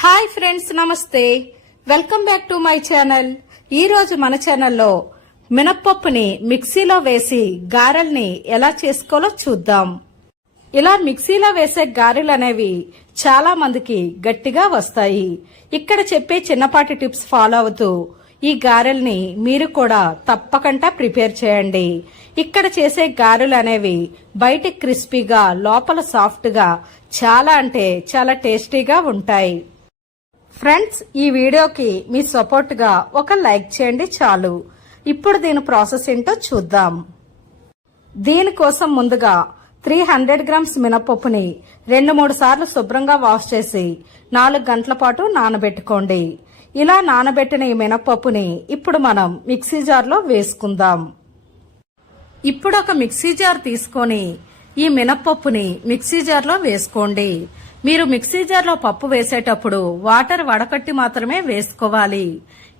Hi friends నమస్తే. Welcome back to my channel. ఈ రోజు మన ఛానల్లో మినప్పప్పుని మిక్సీలో వేసి గారెల్ని ఎలా చేసుకోవాలో చూద్దాం. ఇలా మిక్సీలో వేసే గారెలు అనేవి చాలా మందికి గట్టిగా వస్తాయి. ఇక్కడ చెప్పే చిన్నపాటి టిప్స్ ఫాలో అవుతూ ఈ గారెల్ని మీరు కూడా తప్పకుండా ప్రిపేర్ చేయండి. ఇక్కడ చేసే గారెలు అనేవి బయట క్రిస్పీగా లోపల సాఫ్ట్గా చాలా అంటే చాలా టేస్టీగా ఉంటాయి. ఫ్రెండ్స్ ఈ వీడియోకి మీ సపోర్ట్గా ఒక లైక్ చేయండి చాలు. ఇప్పుడు దీని ప్రాసెస్ ఏంటో చూద్దాం. దీనికోసం ముందుగా త్రీ హండ్రెడ్ గ్రామ్స్ మినపప్పుని రెండు మూడు సార్లు శుభ్రంగా వాష్ చేసి నాలుగు గంటల పాటు నానబెట్టుకోండి. ఇలా నానబెట్టిన ఈ మినపప్పుని ఇప్పుడు మనం మిక్సీ జార్లో వేసుకుందాం. ఇప్పుడు ఒక మిక్సీ జార్ తీసుకొని ఈ మినపప్పుని మిక్సీ జార్లో వేసుకోండి. మీరు మిక్సీ జార్లో పప్పు వేసేటప్పుడు వాటర్ వడకట్టి మాత్రమే వేసుకోవాలి.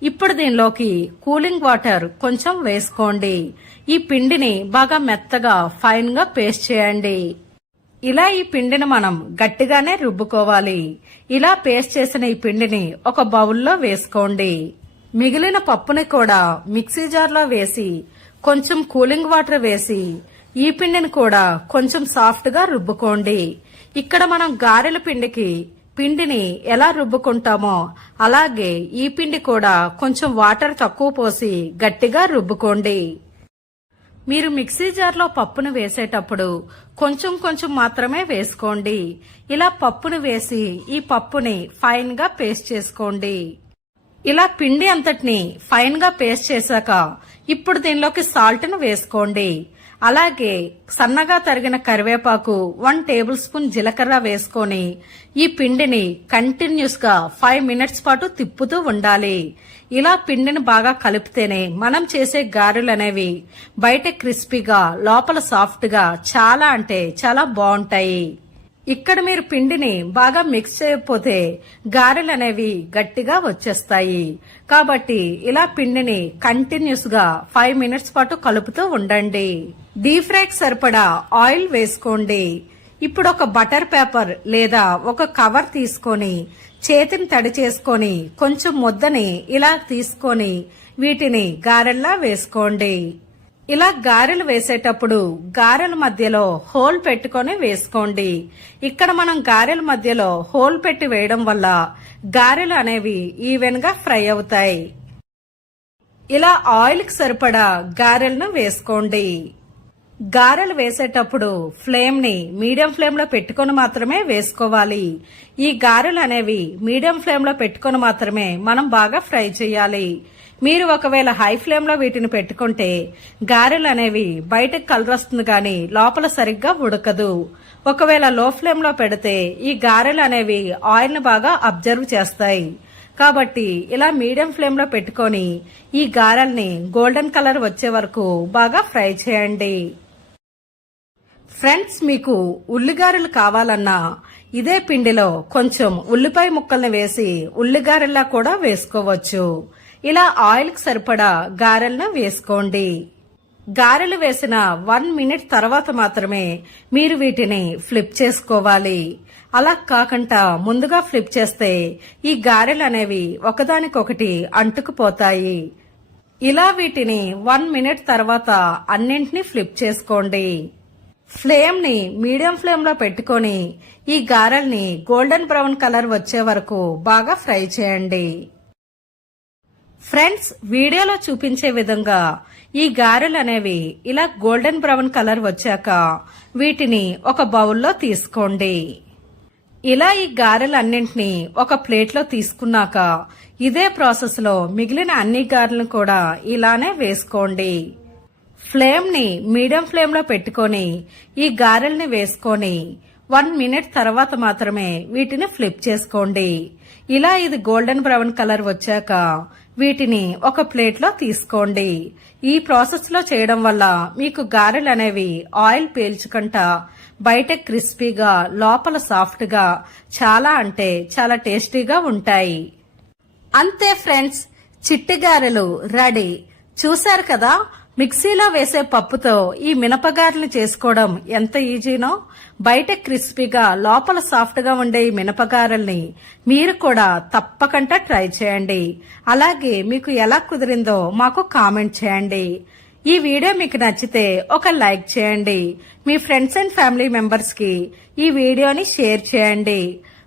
ఇప్పుడు దీనిలోకి కూలింగ్ వాటర్ కొంచెం వేసుకోండి. ఈ పిండిని బాగా మెత్తగా ఫైన్గా పేస్ట్ చేయండి. ఇలా ఈ పిండిని మనం గట్టిగానే రుబ్బుకోవాలి. ఇలా పేస్ట్ చేసిన ఈ పిండిని ఒక బౌల్లో వేసుకోండి. మిగిలిన పప్పుని కూడా మిక్సీ జార్లో వేసి కొంచెం కూలింగ్ వాటర్ వేసి ఈ పిండిని కూడా కొంచెం సాఫ్ట్గా రుబ్బుకోండి. ఇక్కడ మనం గారెల పిండికి పిండిని ఎలా రుబ్బుకుంటామో అలాగే ఈ పిండి కూడా కొంచెం వాటర్ తక్కువ పోసి గట్టిగా రుబ్బుకోండి. మీరు మిక్సీ జార్లో పప్పును వేసేటప్పుడు కొంచెం కొంచెం మాత్రమే వేసుకోండి. ఇలా పప్పును వేసి ఈ పప్పుని ఫైన్గా పేస్ట్ చేసుకోండి. ఇలా పిండి అంతటిని ఫైన్గా పేస్ట్ చేశాక ఇప్పుడు దీనిలోకి సాల్ట్ను వేసుకోండి. అలాగే సన్నగా తరిగిన కరివేపాకు వన్ టేబుల్ స్పూన్ జీలకర్ర వేసుకొని ఈ పిండిని కంటిన్యూస్గా ఫైవ్ మినిట్స్ పాటు తిప్పుతూ ఉండాలి. ఇలా పిండిని బాగా కలిపితేనే మనం చేసే గారెలు అనేవి బయట క్రిస్పీగా లోపల సాఫ్ట్గా చాలా అంటే చాలా బాగుంటాయి. ఇక్కడ మీరు పిండిని బాగా మిక్స్ చేయకపోతే గారెలు అనేవి గట్టిగా వచ్చేస్తాయి. కాబట్టి ఇలా పిండిని కంటిన్యూస్గా ఫైవ్ మినిట్స్ పాటు కలుపుతూ ఉండండి. డీప్ ఫ్రైకి సరిపడా ఆయిల్ వేసుకోండి. ఇప్పుడు ఒక బటర్ పేపర్ లేదా ఒక కవర్ తీసుకొని చేతిని తడి చేసుకొని కొంచెం ముద్దని ఇలా తీసుకొని వీటిని గారెల్లా వేసుకోండి. ఇలా గారెలు వేసేటప్పుడు గారెల మధ్యలో హోల్ పెట్టుకొని వేసుకోండి. ఇక్కడ మనం గారెల మధ్యలో హోల్ పెట్టి వేయడం వల్ల గారెలు అనేవి ఈవెన్గా ఫ్రై అవుతాయి. ఇలా ఆయిల్కి సరిపడా గారెలను వేసుకోండి. గారెలు వేసేటప్పుడు ఫ్లేమ్ని మీడియం ఫ్లేమ్లో పెట్టుకొని మాత్రమే వేసుకోవాలి. ఈ గారెలు అనేవి మీడియం ఫ్లేమ్లో పెట్టుకొని మాత్రమే మనం బాగా ఫ్రై చేయాలి. మీరు ఒకవేళ హై ఫ్లేమ్లో వీటిని పెట్టుకుంటే గారెలు అనేవి బయటకు కలర్ వస్తుంది కానీ లోపల సరిగ్గా ఉడకదు. ఒకవేళ లో ఫ్లేమ్లో పెడితే ఈ గారెలు అనేవి ఆయిల్ని బాగా అబ్జర్వ్ చేస్తాయి. కాబట్టి ఇలా మీడియం ఫ్లేమ్లో పెట్టుకొని ఈ గారెల్ని గోల్డెన్ కలర్ వచ్చే వరకు బాగా ఫ్రై చేయండి. ఫ్రెండ్స్ మీకు ఉల్లిగారెలు కావాలన్నా ఇదే పిండిలో కొంచెం ఉల్లిపాయ ముక్కల్ని వేసి ఉల్లిగారెల్లా కూడా వేసుకోవచ్చు. ఇలా ఆయిల్కి సరిపడా గారెలను వేసుకోండి. గారెలు వేసిన వన్ మినిట్ తర్వాత మాత్రమే మీరు వీటిని ఫ్లిప్ చేసుకోవాలి. అలా కాకుండా ముందుగా ఫ్లిప్ చేస్తే ఈ గారెలు అనేవి ఒకదానికొకటి అంటుకుపోతాయి. ఇలా వీటిని వన్ మినిట్ తర్వాత అన్నింటినీ ఫ్లిప్ చేసుకోండి. ఫ్లేమ్ని మీడియం ఫ్లేమ్లో పెట్టుకొని ఈ గారెల్ని గోల్డెన్ బ్రౌన్ కలర్ వచ్చే వరకు బాగా ఫ్రై చేయండి. ఫ్రెండ్స్ వీడియోలో చూపించే విధంగా ఈ గారెలు అనేవి ఇలా గోల్డెన్ బ్రౌన్ కలర్ వచ్చాక వీటిని ఒక బౌల్లో తీసుకోండి. ఇలా ఈ గారెలన్నింటినీ ఒక ప్లేట్లో తీసుకున్నాక ఇదే ప్రాసెస్లో మిగిలిన అన్ని గారెలను కూడా ఇలానే వేసుకోండి. ఫ్లేమ్ని మీడియం ఫ్లేమ్లో పెట్టుకొని ఈ గారెల్ని వేసుకొని వన్ మినిట్ తర్వాత మాత్రమే వీటిని ఫ్లిప్ చేసుకోండి. ఇలా ఇది గోల్డెన్ బ్రౌన్ కలర్ వచ్చాక వీటిని ఒక ప్లేట్లో తీసుకోండి. ఈ ప్రాసెస్లో చేయడం వల్ల మీకు గారెలు అనేవి ఆయిల్ పీల్చుకుంటా బయట క్రిస్పీగా లోపల సాఫ్ట్గా చాలా అంటే చాలా టేస్టీగా ఉంటాయి. అంతే ఫ్రెండ్స్ చిట్టి గారెలు రెడీ. చూశారు కదా? మిక్సీలో వేసే పప్పుతో ఈ మినపగారెలు చేసుకోవడం ఎంత ఈజీనో? బయట క్రిస్పీగా లోపల సాఫ్ట్గా ఉండే ఈ మినపగారెల్ని మీరు కూడా తప్పకుండా ట్రై చేయండి. అలాగే మీకు ఎలా కుదిరిందో మాకు కామెంట్ చేయండి. ఈ వీడియో మీకు నచ్చితే ఒక లైక్ చేయండి. మీ ఫ్రెండ్స్ అండ్ ఫ్యామిలీ మెంబర్స్కి ఈ వీడియోని షేర్ చేయండి.